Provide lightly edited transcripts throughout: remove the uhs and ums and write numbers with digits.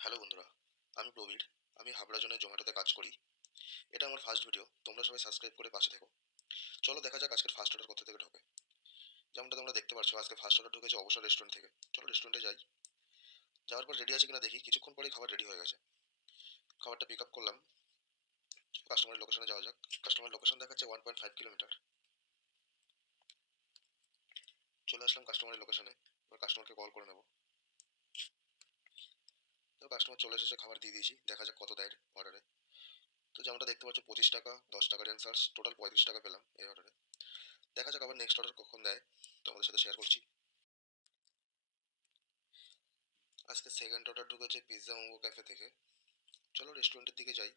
Hello বন্ধুরা, আমি প্রবীর। আমি হাবড়া জোনে জোম্যাটোতে কাজ করি। এটা আমার ফার্স্ট ভিডিও। তোমরা সবাই সাবস্ক্রাইব করে পাশে থেকো। চলো দেখা যাক আজকের ফার্স্ট অর্ডার কোথা থেকে ঢোকে। যেমনটা তোমরা দেখতে পাচ্ছ আজকে ফার্স্ট অর্ডার ঢুকেছে অবসর রেস্টুরেন্ট থেকে। চলো রেস্টুরেন্টে যাই। যাওয়ার পর রেডি আছে কিনা দেখি। কিছুক্ষণ পরেই খাবার রেডি হয়ে গেছে। খাবারটা পিক আপ করলাম। কাস্টমারের লোকেশনে যাওয়া যাক। কাস্টমার লোকেশন দেখাচ্ছে 1.5 কিলোমিটার। চলে আসলাম কাস্টমারের লোকেশনে। এবার কাস্টমারকে কল করে নেবো। তো কাস্টমার চলে এসেছে, খাবার দিয়ে দিয়েছি। দেখা যাক কত দেয় অর্ডারে। তো যেমনটা দেখতে পাচ্ছ 25 টাকা, 10 টাকা ড্যান্সার্স, টোটাল 35 টাকা পেলাম এই অর্ডারে। দেখা যাক আবার নেক্সট অর্ডার কখন দেয়, তোমাদের সাথে শেয়ার করছি। আজকে সেকেন্ড অর্ডার ঢুকেছে পিৎজা মোমো ক্যাফে থেকে। চলো রেস্টুরেন্টের দিকে যাই।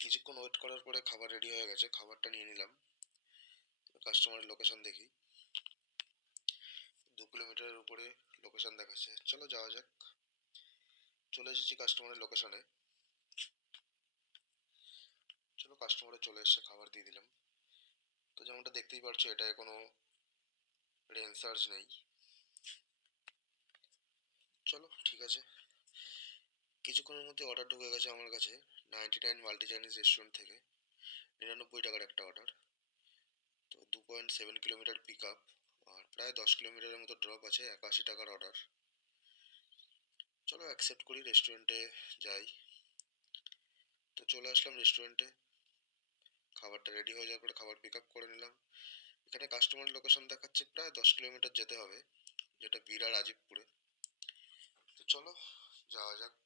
কিছুক্ষণ ওয়েট করার পরে খাবার রেডি হয়ে গেছে, খাবারটা নিয়ে নিলাম। কাস্টমারের লোকেশন দেখি। 2 কিলোমিটারের উপরে লোকেশন দেখাচ্ছে। চলো যাওয়া যাক। চলে এসেছি কাস্টমারের লোকেশনে। চলো কাস্টমারে চলে এসে খাবার দিয়ে দিলাম। তো যেমনটা দেখতেই পারছো এটায় কোনো রেন চার্জ নেই। চলো ঠিক আছে। কিছুক্ষণের মধ্যে অর্ডার ঢুকে গেছে আমার কাছে 99 মাল্টি চাইনিজ রেস্টুরেন্ট থেকে। 99 টাকার একটা অর্ডার। তো 2.7 কিলোমিটার পিক আপ, আর প্রায় 10 কিলোমিটারের মতো ড্রপ আছে। 81 টাকার অর্ডার। চলো অ্যাকসেপ্ট করি, রেস্টুরেন্টে যাই। তো চলে আসলাম রেস্টুরেন্টে। খাবারটা রেডি হয়ে যাওয়ার পরে খাবার পিক আপ করে নিলাম। এখানে কাস্টমার লোকেশন দেখাচ্ছে প্রায় 10 কিলোমিটার যেতে হবে, যেটা বিরার আজিবপুরে। তো চলো যাওয়া যাক,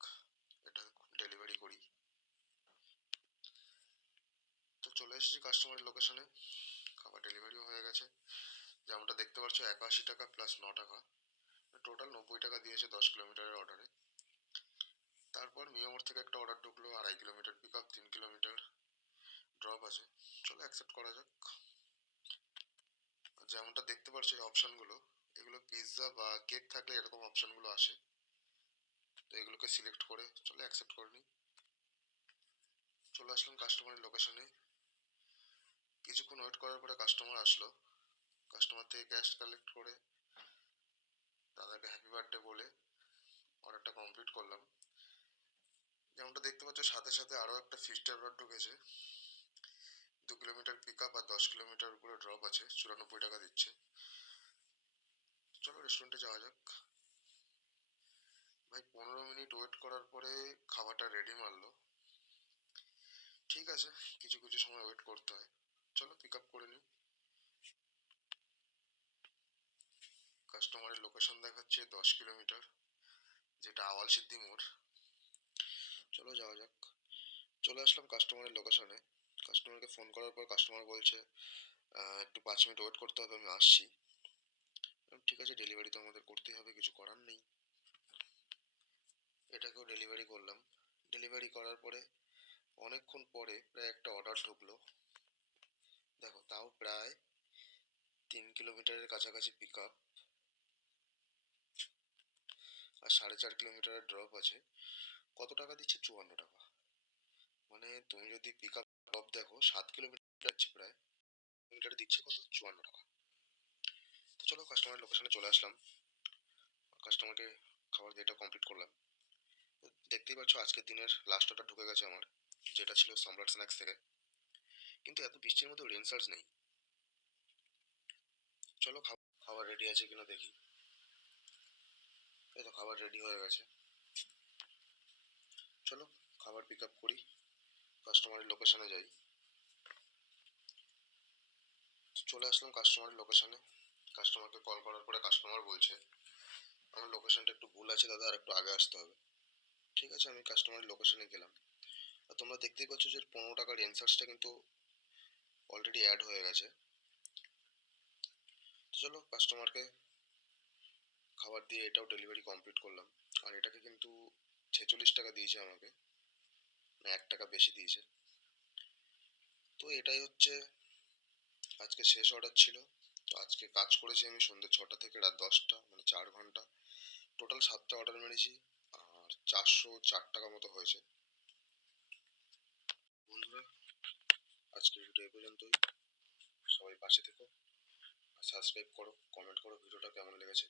এটা ডেলিভারি করি। তো চলে এসেছি কাস্টমারের লোকেশনে। খাবার ডেলিভারিও হয়ে গেছে। যেমনটা দেখতে পাচ্ছ 81 টাকা প্লাস 9 টাকা, টোটাল 90 টাকা দিয়েছে 10 কিলোমিটারের অর্ডারে। তারপর মিয়ামোর থেকে একটা অর্ডার ঢুকলো 2.5 kilometre pick up, 3 kilometre drop আছে। চলো অ্যাকসেপ্ট করা যাক। যেমনটা দেখতে পাচ্ছ এই অপশনগুলো, এগুলো পিৎজা বা কেক থাকলে এরকম অপশনগুলো আসে। তো এগুলোকে সিলেক্ট করে চলো অ্যাকসেপ্ট করে নিই। চলে আসলাম কাস্টমারের লোকেশনে। কিছুক্ষণ ওয়েট করার পরে কাস্টমার আসলো। কাস্টমার থেকে ক্যাশ কালেক্ট করে দাদাকে হ্যাপি বার্থডে বলে অর্ডারটা কমপ্লিট করলাম। যেমনটা দেখতে পাচ্ছ সাথে সাথে আরও একটা ফিস্টার অর্ডার ঢুকেছে। 2 কিলোমিটার পিক আপ আর 10 কিলোমিটার উপরে ড্রপ আছে, 94 টাকা দিচ্ছে। চলো রেস্টুরেন্টে যাওয়া যাক। ভাই 15 মিনিট ওয়েট করার পরে খাবারটা রেডি মারলো। ঠিক আছে, কিছু কিছু সময় ওয়েট করতে হয়। চলো পিক আপ করে নিই। কাস্টমারের লোকেশন দেখাচ্ছে 10 কিলোমিটার, যেটা আওয়াল সিদ্ধি মোড়। চলো যাওয়া যাক। চলে আসলাম কাস্টমারের লোকেশনে। কাস্টমারকে ফোন করার পর কাস্টমার বলছে একটু 5 মিনিট ওয়েট করতে হবে, আমি আসছি। ঠিক আছে, ডেলিভারি তো আমাদের করতেই হবে, কিছু করার নেই। এটাকেও ডেলিভারি করলাম। ডেলিভারি করার পরে অনেকক্ষণ পরে প্রায় একটা অর্ডার ঢুকলো। দেখো তাও প্রায় 3 কিলোমিটারের কাছাকাছি পিক আপ, আর 4.5 কিলোমিটারের ড্রপ আছে। কত টাকা দিচ্ছে? 54 টাকা। মানে তুমি যদি পিক আপ ড্রপ দেখো 7 কিলোমিটার যাচ্ছে, প্রায় কিলোমিটারে দিচ্ছে কত? 54 টাকা। তো চলো কাস্টমারের লোকেশনে চলে আসলাম। কাস্টমারকে খাবার দিয়ে কমপ্লিট করলাম। তো দেখতেই পাচ্ছ আজকের দিনের লাস্ট অর্ডার ঢুকে গেছে আমার, যেটা ছিল সম্রাট স্ন্যাক্স থেকে। কিন্তু এত বৃষ্টির মধ্যে রেন চার্জ নেই। চলো খাবার রেডি আছে কিনা দেখি। এই তো খাবার রেডি হয়ে গেছে। চলো খাবার পিক আপ করি, কাস্টমারের লোকেশনে যাই। চলে আসলাম কাস্টমারের লোকেশনে। কাস্টমারকে কল করার পরে কাস্টমার বলছে আমার লোকেশনটা একটু ভুল আছে দাদা, আর একটু আগে আসতে হবে। ঠিক আছে, আমি কাস্টমারের লোকেশনে গেলাম। আর তোমরা দেখতেই পাচ্ছ যে 15 টাকার রেনসার্সটা কিন্তু অলরেডি অ্যাড হয়ে গেছে। তো চলো কাস্টমারকে খাবার দিয়ে এটাও ডেলিভারি কমপ্লিট করলাম। আর এটাকে কিন্তু 46 টাকা দিয়েছে আমাকে, না 1 টাকা বেশি দিয়েছে। তো এটাই হচ্ছে আজকে শেষ অর্ডার ছিল। তো আজকে কাজ করেছি আমি সন্ধ্যে 6টা থেকে রাত 10টা, মানে 4 ঘন্টা। টোটাল 7টা অর্ডার মেরেছি, আর 404 টাকা মতো হয়েছে। বন্ধুরা আজকের ভিডিও এ পর্যন্তই। সবাই পাশে থেকো, আর সাবস্ক্রাইব করো, কমেন্ট করো ভিডিওটা কেমন লেগেছে।